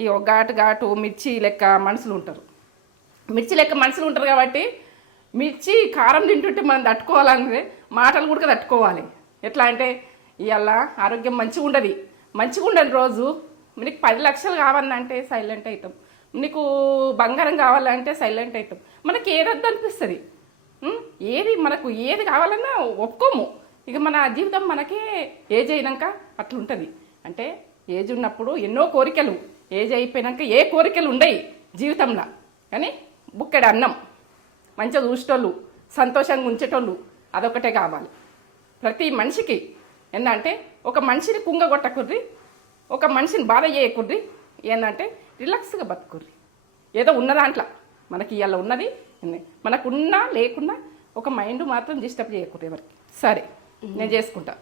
ఈ ఘాటు ఘాటు మిర్చి లెక్క మనుషులు ఉంటారు. మిర్చి లెక్క మనుషులు ఉంటారు కాబట్టి మిర్చి కారం తింటుంటే మనం తట్టుకోవాలంటే మాటలు కూడా తట్టుకోవాలి. ఎట్లా అంటే ఇవాళ ఆరోగ్యం మంచిగా ఉండదు. మంచిగా ఉండని రోజు నీకు 10 లక్షలు కావాలంటే సైలెంట్ అవుతాం, నీకు బంగారం కావాలంటే సైలెంట్ అవుతాం. మనకి ఏదొద్దు అనిపిస్తుంది, ఏది మనకు ఏది కావాలన్నా ఒప్పుకోము. ఇక మన జీవితం మనకే ఏజ్ అయినాక అట్లుంటుంది. అంటే ఏజ్ ఉన్నప్పుడు ఎన్నో కోరికలు, ఏజ్ అయిపోయినాక ఏ కోరికలు ఉండయి జీవితంలో. కానీ బుక్కెడు అన్నం, మంచిగా చూసేటోళ్ళు, సంతోషంగా ఉంచేటోళ్ళు అదొకటే కావాలి ప్రతి మనిషికి. ఏంటంటే ఒక మనిషిని కుంగగొట్టకుర్రి, ఒక మనిషిని బాధ చేయకుర్రి. ఏంటంటే రిలాక్స్గా బతుకుర్రి. ఏదో ఉన్న దాంట్లో మనకి ఇవాళ ఉన్నది మనకున్నా లేకున్నా ఒక మైండ్ మాత్రం డిస్టర్బ్ చేయకూడదు ఎవరికి. సరే నేను చేసుకుంటా.